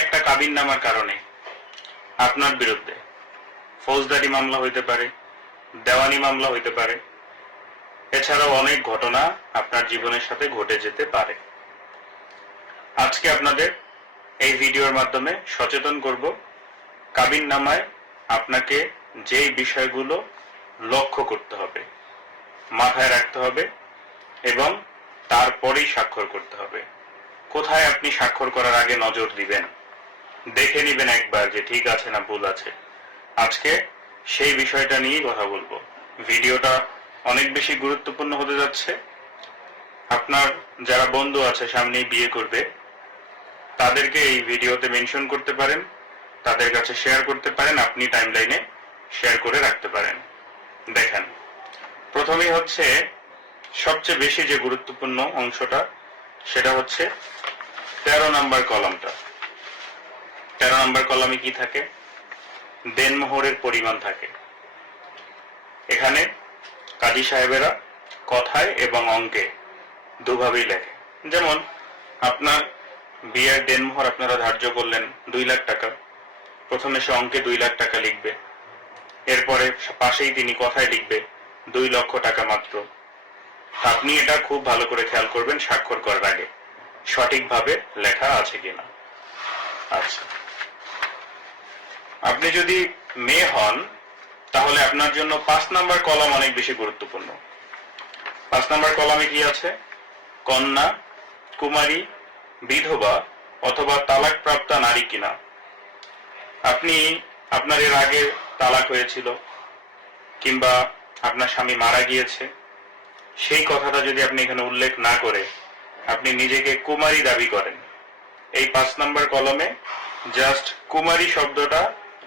একটা কাবিননামার কারণে আপনার বিরুদ্ধে ফৌজদারি মামলা হইতে পারে, দেওয়ানি মামলা হইতে পারে, এছাড়াও অনেক ঘটনা আপনার জীবনের সাথে ঘটে যেতে পারে। আজকে আপনাদের এই ভিডিওর মাধ্যমে সচেতন করব, কাবিননামায় আপনাকে যেই বিষয়গুলো লক্ষ্য করতে হবে, মাথায় রাখতে হবে এবং তারপরেই স্বাক্ষর করতে হবে। কোথায় আপনি স্বাক্ষর করার আগে নজর দিবেন, দেখে নিবেন একবার যে ঠিক আছে না ভুল আছে। আজকে সেই বিষয়টা নিয়েই কথা বলবো। ভিডিওটা অনেক বেশি গুরুত্বপূর্ণ হতে যাচ্ছে। আপনার যারা বন্ধু আছে সামনেই বিয়ে করবে, তাদেরকে এই ভিডিওতে মেনশন করতে পারেন, তাদের কাছে শেয়ার করতে পারেন, আপনি টাইমলাইনে শেয়ার করে রাখতে পারেন। দেখেন, প্রথমেই হচ্ছে সবচেয়ে বেশি যে গুরুত্বপূর্ণ অংশটা, সেটা হচ্ছে 13 নম্বর কলামটা। 13 নম্বর কলামে কি থাকে? দেনমোহরের পরিমাণ থাকে। এখানে কাজী সাহেবেরা কথায় এবং অঙ্কে দুভাবেই লেখে। যেমন আপনার বিয়ের দেনমোহর আপনারা ধার্য করলেন 2 লাখ টাকা, প্রথমে সে অঙ্কে 2 লাখ টাকা লিখবে, এরপরে পাশেই তিনি কথায় লিখবে 2 লক্ষ টাকা মাত্র। আপনি এটা খুব ভালো করে খেয়াল করবেন স্বাক্ষর করার আগে সঠিকভাবে লেখা আছে কিনা। আচ্ছা, আপনি যদি মেয়ে হন তাহলে আপনার জন্য 5 নম্বর কলাম অনেক বেশি গুরুত্বপূর্ণ। 5 নম্বর কলামে কি আছে? কন্যা, কুমারী, বিধবা অথবা তালাক প্রাপ্তা নারী কিনা। আপনি আপনার এর আগে তালাক হয়েছিল কিংবা আপনার স্বামী মারা গিয়েছে, সেই কথাটা যদি আপনি এখানে উল্লেখ না করে আপনি নিজেকে কুমারী দাবি করেন, এই 5 নম্বর কলমে জাস্ট কুমারী শব্দটা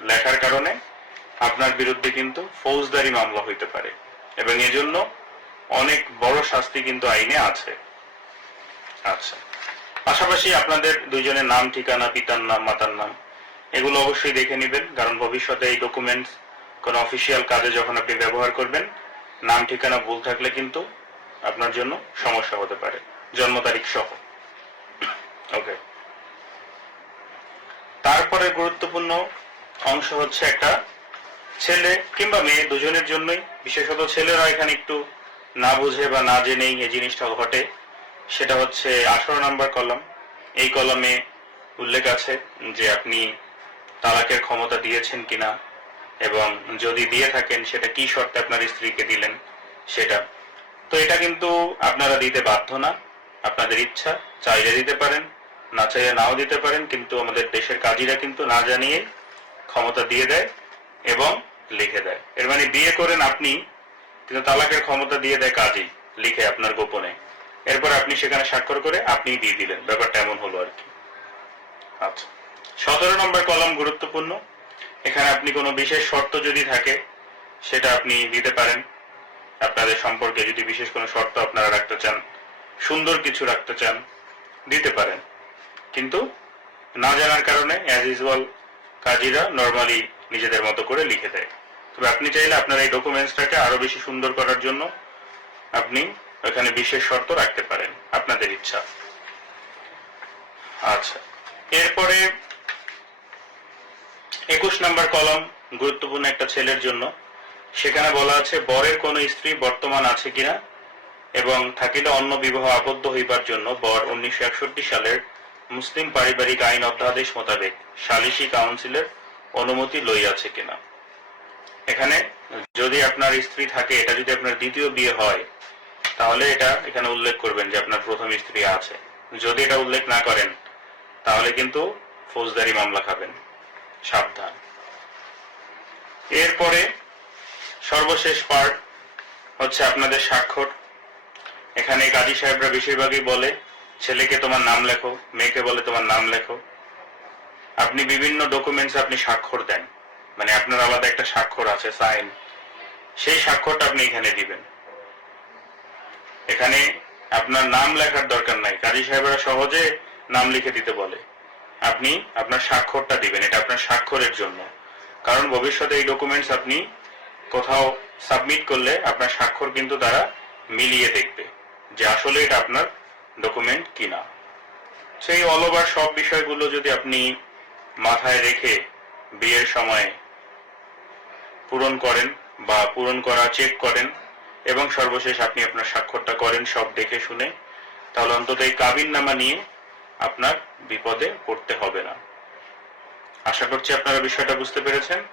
লেখার কারণে আপনার বিরুদ্ধে কিন্তু ফৌজদারি মামলা হইতে পারে এবং এজন্য অনেক বড় শাস্তি কিন্তু আইনে আছে। আচ্ছা, পাশাপাশি আপনাদের দুইজনের নাম, ঠিকানা, পিতার নাম, মাতার নাম এগুলো অবশ্যই দেখে নেবেন, কারণ ভবিষ্যতে এই ডকুমেন্টস কোন অফিসিয়াল কাজে যখন আপনি ব্যবহার করবেন, নাম ঠিকানা ভুল থাকলে কিন্তু আপনার জন্য সমস্যা হতে পারে, জন্ম তারিখ সহ। ওকে, তারপরে গুরুত্বপূর্ণ অংশ হচ্ছে একটা ছেলে কিংবা মেয়ে দুজনের জন্যই, বিশেষত ছেলেরা এখানে একটু না বুঝে বা না জেনেই এই জিনিসটা ঘটে। সেটা হচ্ছে 18 নম্বর কলম। এই কলমে উল্লেখ আছে যে আপনি তালাকের ক্ষমতা দিয়েছেন কিনা এবং যদি দিয়ে থাকেন সেটা কি শর্তে আপনার স্ত্রীকে দিলেন সেটা। তো এটা কিন্তু আপনারা দিতে বাধ্য না, আপনাদের ইচ্ছা, চাইলে দিতে পারেন, না চাইলে নাও দিতে পারেন, কিন্তু আমাদের দেশের কাজীরা কিন্তু না জানিয়ে ক্ষমতা দিয়ে দেয় এবং লিখে দেয়। এর মানে বিয়ে করেন আপনি, কিন্তু তালাকের ক্ষমতা দিয়ে দেয় কাজী লিখে আপনার গোপনে, এরপর আপনি সেখানে স্বাক্ষর করে আপনি দিয়ে দিলেন, ব্যাপারটা এমন হলো আর কি। আচ্ছা, 17 নম্বর কলম গুরুত্বপূর্ণ। এখানে আপনি কোনো বিশেষ শর্ত যদি থাকে সেটা আপনি দিতে পারেন। আপনাদের সম্পর্কে যদি বিশেষ কোনো শর্ত আপনারা রাখতে চান, সুন্দর কিছু রাখতে চান, দিতে পারেন, কিন্তু না জানার কারণে অ্যাজ ইউজুয়াল কাজীরা নর্মালি নিজেদের মতো করে লিখে দেয়। তবে আপনি চাইলে আপনার এই ডকুমেন্টসটাকে আরো বেশি সুন্দর করার জন্য আপনি এখানে বিশেষ শর্ত রাখতে পারেন, আপনাদের ইচ্ছা। আচ্ছা, এরপরে 21 নম্বর কলম গুরুত্বপূর্ণ একটা ছেলের জন্য। সেখানে বলা আছে বরের কোন স্ত্রী বর্তমান আছে কিনা এবং থাকিলে অন্য বিবাহ আবদ্ধ হইবার জন্য বর 1961 সালের মুসলিম পারিবারিক আইন অধ্যাদেশ মোতাবেক সালিসি কাউন্সিলের অনুমতি লইয়াছে কিনা। এখানে যদি আপনার স্ত্রী থাকে, এটা যদি আপনার দ্বিতীয় বিয়ে হয়, তাহলে এটা এখানে উল্লেখ করবেন যে আপনার প্রথম স্ত্রী আছে। যদি এটা উল্লেখ না করেন তাহলে কিন্তু ফৌজদারি মামলা খাবেন, সাবধান। এরপরে সর্বশেষ পার্ট হচ্ছে আপনাদের স্বাক্ষর। এখানে কাজী সাহেবরা বেশিরভাগই বলে ছেলেকে তোমার নাম লেখো, মেয়েকে বলে তোমার নাম লেখো। আপনি বিভিন্ন ডকুমেন্টস আপনি স্বাক্ষর দেন, মানে আপনার আলাদা একটা স্বাক্ষর আছে, সাইন, সেই স্বাক্ষরটা আপনি এখানে দিবেন। এখানে আপনার নাম লেখার দরকার নাই, কাজী সাহেবরা সহজে নাম লিখে দিতে বলে। আপনি আপনার স্বাক্ষরটা দিবেন, এটা আপনার স্বাক্ষরের জন্য, কারণ ভবিষ্যতে এই ডকুমেন্টস আপনি কোথাও সাবমিট করলে আপনার স্বাক্ষর কিন্তু তারা মিলিয়ে দেখবে যে আসলে এটা আপনার ডকুমেন্ট কিনা। সেই অল ওভার সব বিষয়গুলো যদি আপনি মাথায় রেখে বিয়ের সময় পূরণ করেন বা পূরণ করা চেক করেন এবং সর্বশেষ আপনি আপনার স্বাক্ষরটা করেন সব দেখে শুনে, তাহলে অন্তত এই কাবিননামা নিয়ে আপনার বিপদে পড়তে হবে না। আশা করছি আপনারা বিষয়টা বুঝতে পেরেছেন।